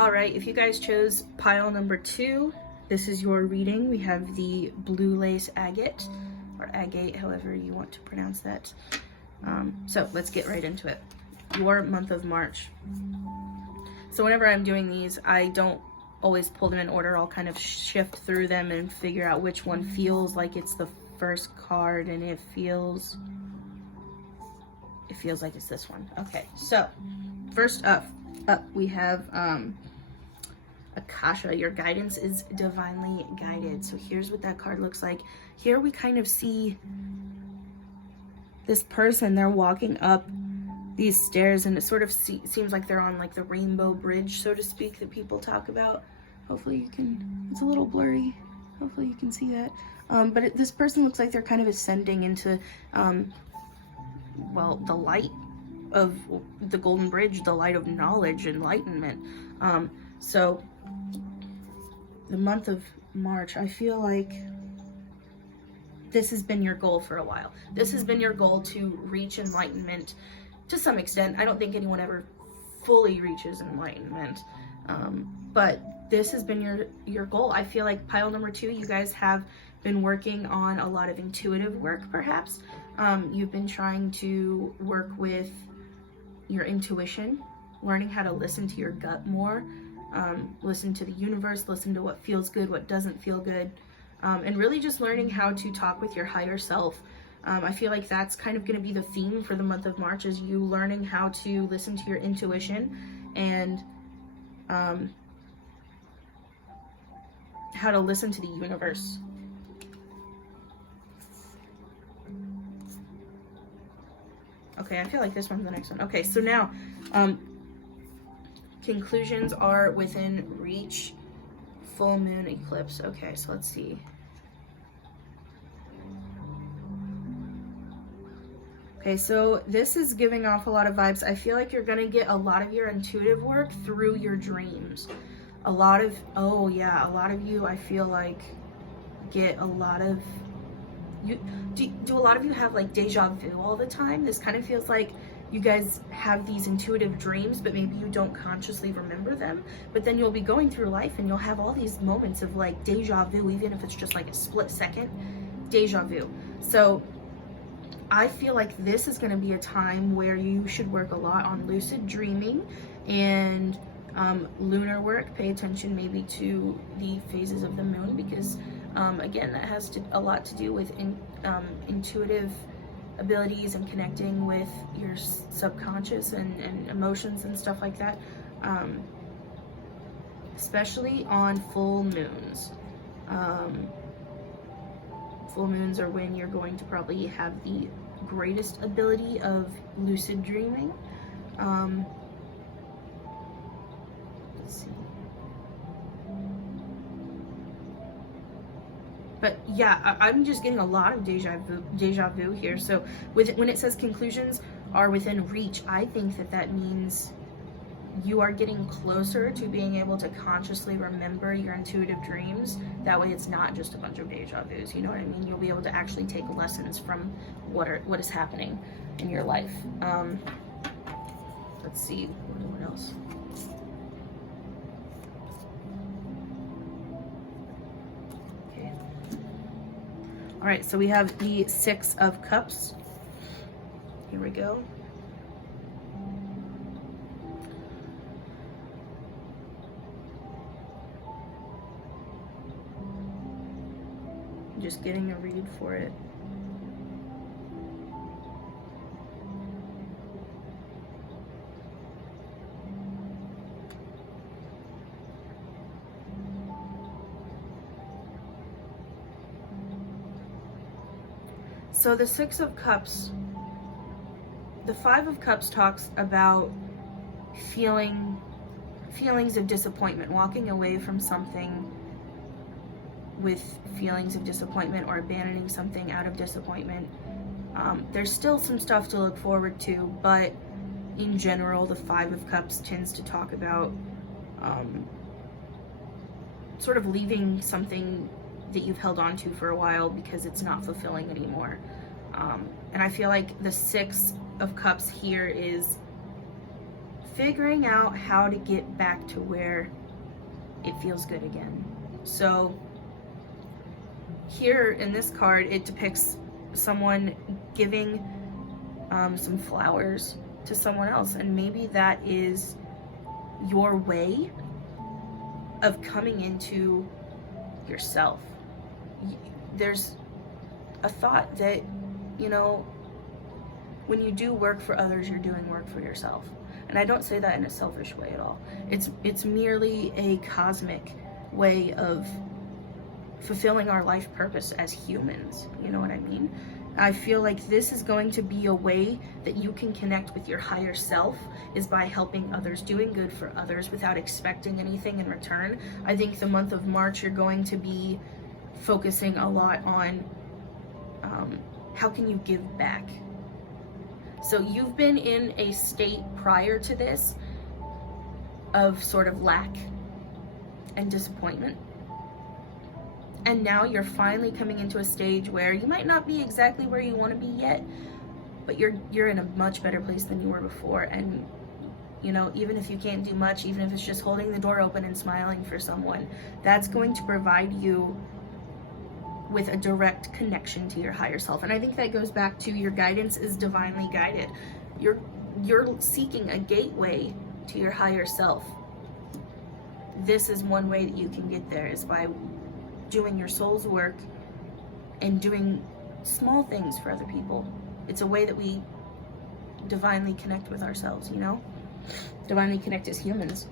All right, if you guys chose pile number 2, this is your reading. We have the blue lace agate, or agate, however you want to pronounce that. So let's get right into it. Your month of March. So whenever I'm doing these, I don't always pull them in order. I'll kind of shift through them and figure out which one feels like it's the first card, and it feels like it's this one. Okay, so first up we have Akasha. Your guidance is divinely guided. So here's what that card looks like. Here we kind of see this person. They're walking up these stairs, and it sort of seems like they're on like the rainbow bridge, so to speak, that people talk about. Hopefully you can, it's a little blurry, hopefully you can see that. But this person looks like they're kind of ascending into well, the light of the golden bridge, the light of knowledge, enlightenment. So the month of March, I feel like this has been your goal for a while. This has been your goal to reach enlightenment to some extent. I don't think anyone ever fully reaches enlightenment, but this has been your goal. I feel like pile number 2, you guys have been working on a lot of intuitive work, perhaps. You've been trying to work with your intuition, learning how to listen to your gut more, listen to the universe, listen to what feels good, what doesn't feel good, and really just learning how to talk with your higher self. I feel like that's kind of going to be the theme for the month of March, is you learning how to listen to your intuition and how to listen to the universe. Okay, I feel like this one's the next one. Okay, so now conclusions are within reach. Full moon eclipse. Okay, so let's see. Okay, so this is giving off a lot of vibes. I feel like you're going to get a lot of your intuitive work through your dreams. A lot of you, I feel like, get a lot of, do a lot of you have like deja vu all the time? This kind of feels like you guys have these intuitive dreams, but maybe you don't consciously remember them. But then you'll be going through life and you'll have all these moments of like deja vu, even if it's just like a split second deja vu. So I feel like this is going to be a time where you should work a lot on lucid dreaming and lunar work. Pay attention maybe to the phases of the moon, because again, that has a lot to do with intuitive abilities and connecting with your subconscious and emotions and stuff like that, especially on full moons. Full moons are when you're going to probably have the greatest ability of lucid dreaming. Let's see. But yeah, I'm just getting a lot of deja vu here. So when it says conclusions are within reach, I think that means you are getting closer to being able to consciously remember your intuitive dreams. That way it's not just a bunch of deja vus, you know what I mean? You'll be able to actually take lessons from what is happening in your life. Let's see, what else? Okay. All right, so we have the 6 of Cups. Here we go. Just getting a read for it. So the 6 of Cups, the 5 of Cups talks about feelings of disappointment, walking away from something with feelings of disappointment, or abandoning something out of disappointment. There's still some stuff to look forward to, but in general, the 5 of Cups tends to talk about sort of leaving something that you've held on to for a while because it's not fulfilling anymore. And I feel like the 6 of Cups here is figuring out how to get back to where it feels good again. So here in this card, it depicts someone giving some flowers to someone else, and maybe that is your way of coming into yourself. There's a thought that, you know, when you do work for others, you're doing work for yourself. And I don't say that in a selfish way at all. It's merely a cosmic way of fulfilling our life purpose as humans. You know what I mean? I feel like this is going to be a way that you can connect with your higher self, is by helping others, doing good for others without expecting anything in return. I think the month of March, you're going to be focusing a lot on how can you give back. So you've been in a state prior to this of sort of lack and disappointment. And now you're finally coming into a stage where you might not be exactly where you want to be yet, but you're in a much better place than you were before. And, you know, even if you can't do much, even if it's just holding the door open and smiling for someone, that's going to provide you with a direct connection to your higher self. And I think that goes back to your guidance is divinely guided. You're seeking a gateway to your higher self. This is one way that you can get there, is by doing your soul's work and doing small things for other people. It's a way that we divinely connect with ourselves, you know? Divinely connect as humans.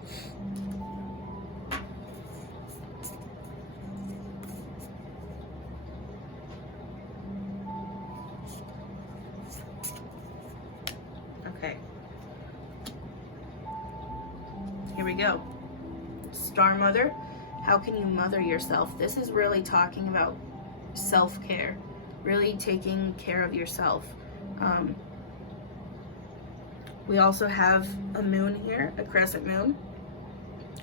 Okay. Here we go. Star Mother. How can you mother yourself? This is really talking about self-care, really taking care of yourself. We also have a moon here, a crescent moon.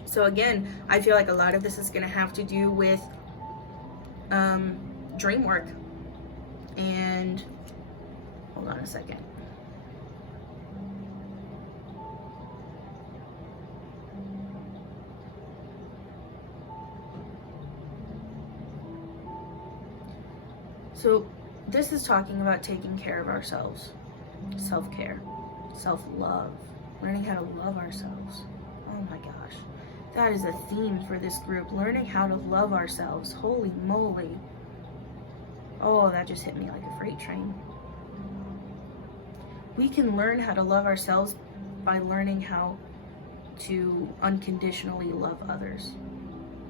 So again, I feel like a lot of this is going to have to do with dream work. And hold on a second. So this is talking about taking care of ourselves, self-care, self-love, learning how to love ourselves. Oh my gosh, that is a theme for this group, learning how to love ourselves. Holy moly. Oh, that just hit me like a freight train. We can learn how to love ourselves by learning how to unconditionally love others.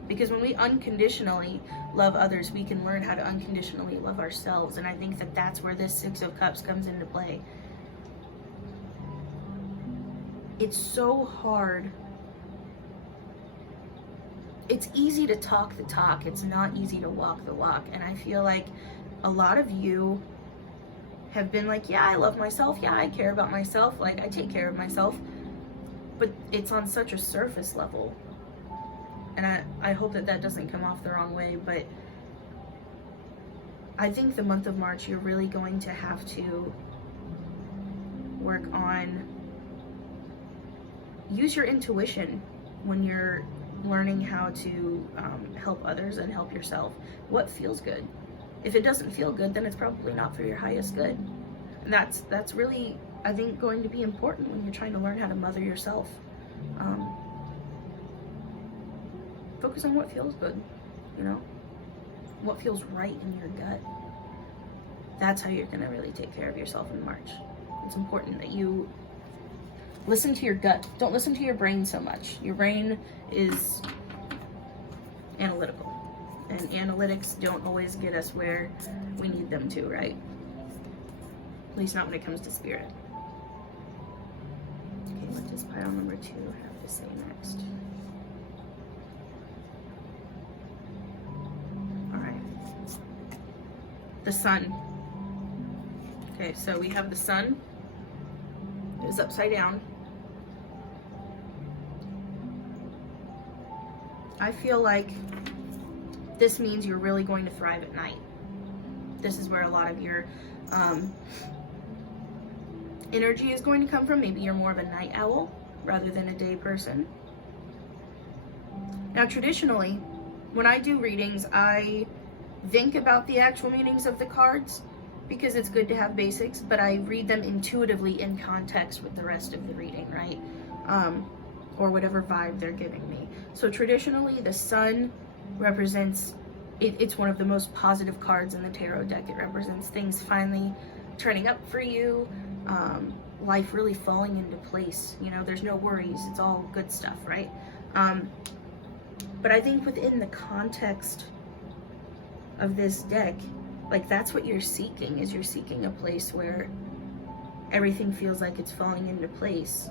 Because when we unconditionally love others, we can learn how to unconditionally love ourselves. And I think that that's where this Six of Cups comes into play. It's so hard. It's easy to talk the talk. It's not easy to walk the walk. And I feel like a lot of you have been like, yeah, I love myself. Yeah, I care about myself. Like, I take care of myself. But it's on such a surface level. And I hope that that doesn't come off the wrong way, but I think the month of March, you're really going to have to work on, use your intuition when you're learning how to help others and help yourself. What feels good? If it doesn't feel good, then it's probably not for your highest good. And that's really, I think, going to be important when you're trying to learn how to mother yourself. Focus on what feels good, you know, what feels right in your gut. That's how you're going to really take care of yourself in March. It's important that you listen to your gut. Don't listen to your brain so much. Your brain is analytical, and analytics don't always get us where we need them to, right? At least not when it comes to spirit. Okay, what does pile number 2 have to say next? The sun. Okay, so we have the sun. It is upside down. I feel like this means you're really going to thrive at night. This is where a lot of your energy is going to come from. Maybe you're more of a night owl. rather than a day person. Now, traditionally, when I do readings, I think about the actual meanings of the cards because it's good to have basics, but I read them intuitively in context with the rest of the reading, right? Or whatever vibe they're giving me. So traditionally, the sun represents, it's one of the most positive cards in the tarot deck. It represents things finally turning up for you, life really falling into place. You know, there's no worries. It's all good stuff, right? But I think within the context of this deck, like that's what you're seeking, is you're seeking a place where everything feels like it's falling into place.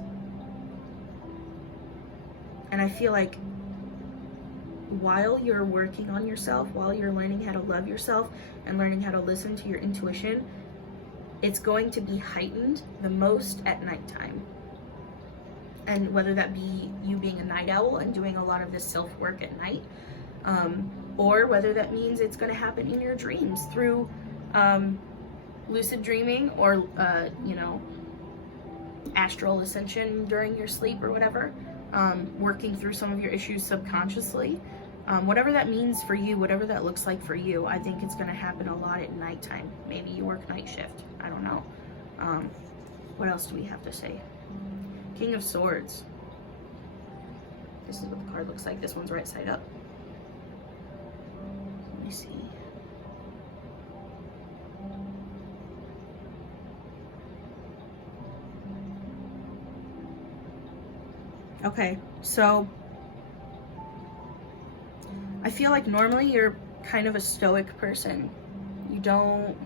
And I feel like while you're working on yourself, while you're learning how to love yourself and learning how to listen to your intuition, it's going to be heightened the most at nighttime. And whether that be you being a night owl and doing a lot of this self-work at night, or whether that means it's going to happen in your dreams through lucid dreaming or, you know, astral ascension during your sleep or whatever, working through some of your issues subconsciously. Whatever that means for you, whatever that looks like for you, I think it's going to happen a lot at nighttime. Maybe you work night shift. I don't know. What else do we have to say? King of Swords. This is what the card looks like. This one's right side up. Let me see. Okay, so I feel like normally you're kind of a stoic person. You don't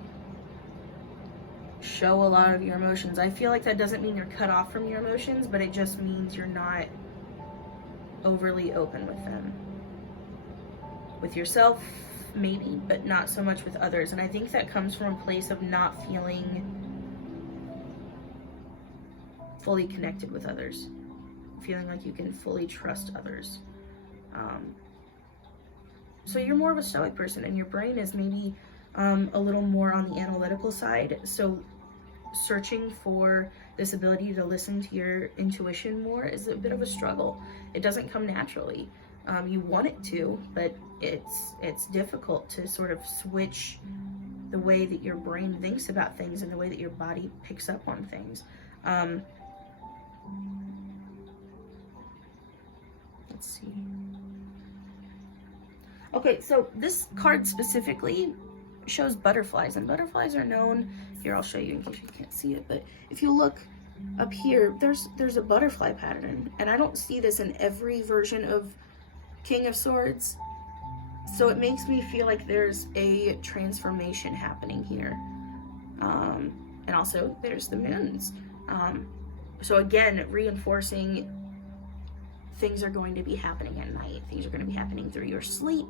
show a lot of your emotions. I feel like that doesn't mean you're cut off from your emotions, but it just means you're not overly open with them. With yourself, maybe, but not so much with others. And I think that comes from a place of not feeling fully connected with others. Feeling like you can fully trust others. So you're more of a stoic person, and your brain is maybe a little more on the analytical side. So searching for this ability to listen to your intuition more is a bit of a struggle. It doesn't come naturally. You want it to, but it's difficult to sort of switch the way that your brain thinks about things and the way that your body picks up on things. Let's see. Okay, so this card specifically shows butterflies, and butterflies are known, here I'll show you in case you can't see it, but if you look up here, there's a butterfly pattern, and I don't see this in every version of King of Swords, so it makes me feel like there's a transformation happening here. And also there's the moons. So again, reinforcing things are going to be happening at night. Things are going to be happening through your sleep.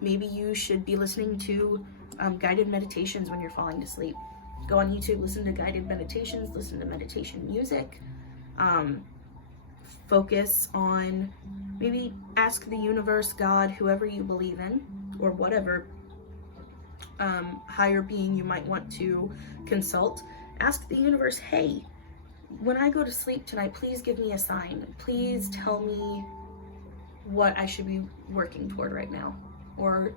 Maybe you should be listening to guided meditations when you're falling to sleep. Go on YouTube, listen to guided meditations, listen to meditation music. Focus on, maybe ask the universe, God, whoever you believe in, or whatever higher being you might want to consult. Ask the universe, hey, when I go to sleep tonight, please give me a sign. Please tell me what I should be working toward right now. Or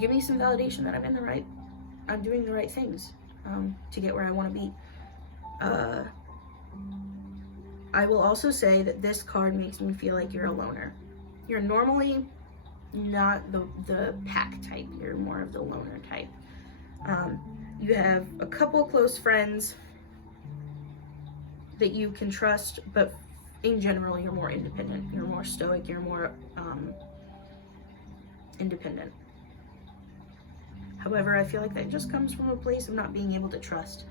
give me some validation that I'm doing the right things to get where I want to be. I will also say that this card makes me feel like you're a loner. You're normally not the pack type. You're more of the loner type. You have a couple close friends that you can trust, but in general, you're more independent. You're more stoic. You're more independent. However, I feel like that just comes from a place of not being able to trust.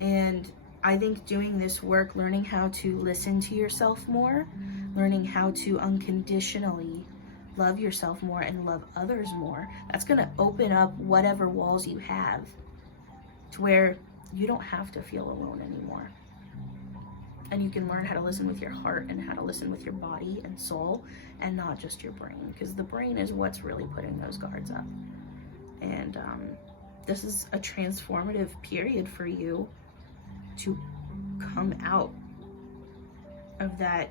And I think doing this work, learning how to listen to yourself more, learning how to unconditionally love yourself more and love others more, that's going to open up whatever walls you have to where you don't have to feel alone anymore. And you can learn how to listen with your heart and how to listen with your body and soul and not just your brain, because the brain is what's really putting those guards up. And this is a transformative period for you to come out of that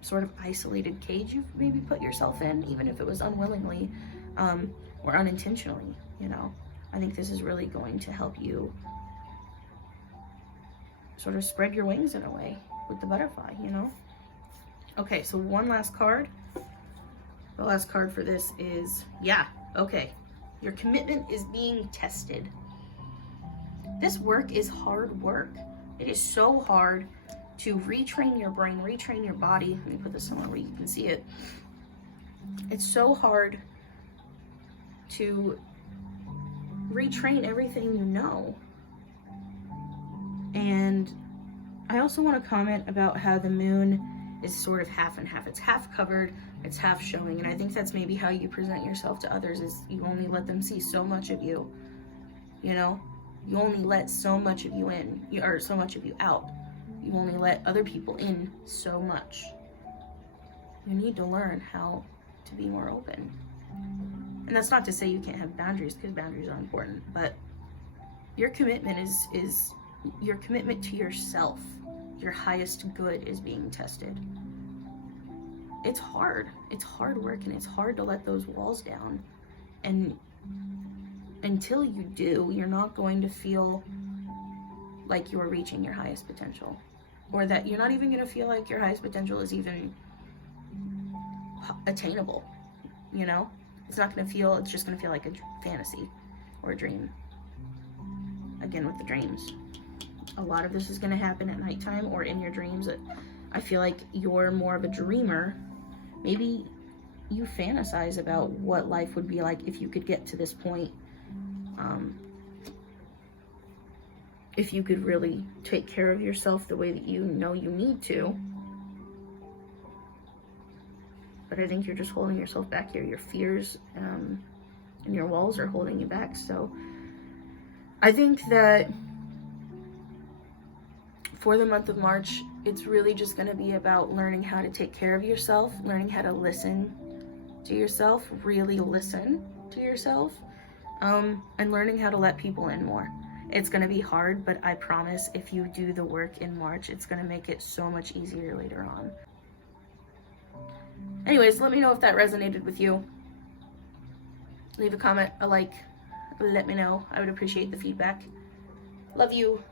sort of isolated cage you've maybe put yourself in, even if it was unwillingly or unintentionally, you know. I think this is really going to help you sort of spread your wings in a way with the butterfly, you know. Okay, so one last card. The last card for this is, yeah, okay. Your commitment is being tested. This work is hard work. It is so hard to retrain your brain, retrain your body. Let me put this somewhere where you can see it. It's so hard to retrain everything you know. And I also want to comment about how the moon is sort of half and half. It's half covered, it's half showing, and I think that's maybe how you present yourself to others, is you only let them see so much of you, you know? You only let so much of you in, or so much of you out. You only let other people in so much. You need to learn how to be more open. And that's not to say you can't have boundaries, because boundaries are important, but your commitment is your commitment to yourself. Your highest good is being tested. It's hard. It's hard work, and it's hard to let those walls down. And until you do, you're not going to feel like you're reaching your highest potential, or that you're not even going to feel like your highest potential is even attainable, you know? It's not going to feel, it's just going to feel like a fantasy or a dream. Again, with the dreams, a lot of this is going to happen at nighttime or in your dreams. I feel like you're more of a dreamer. Maybe you fantasize about what life would be like if you could get to this point. If you could really take care of yourself the way that you know you need to. But I think you're just holding yourself back here. Your fears and your walls are holding you back. So I think that for the month of March, it's really just going to be about learning how to take care of yourself, learning how to listen to yourself, really listen to yourself, and learning how to let people in more. It's going to be hard, but I promise if you do the work in March, it's going to make it so much easier later on. Anyways, let me know if that resonated with you. Leave a comment, a like, let me know. I would appreciate the feedback. Love you.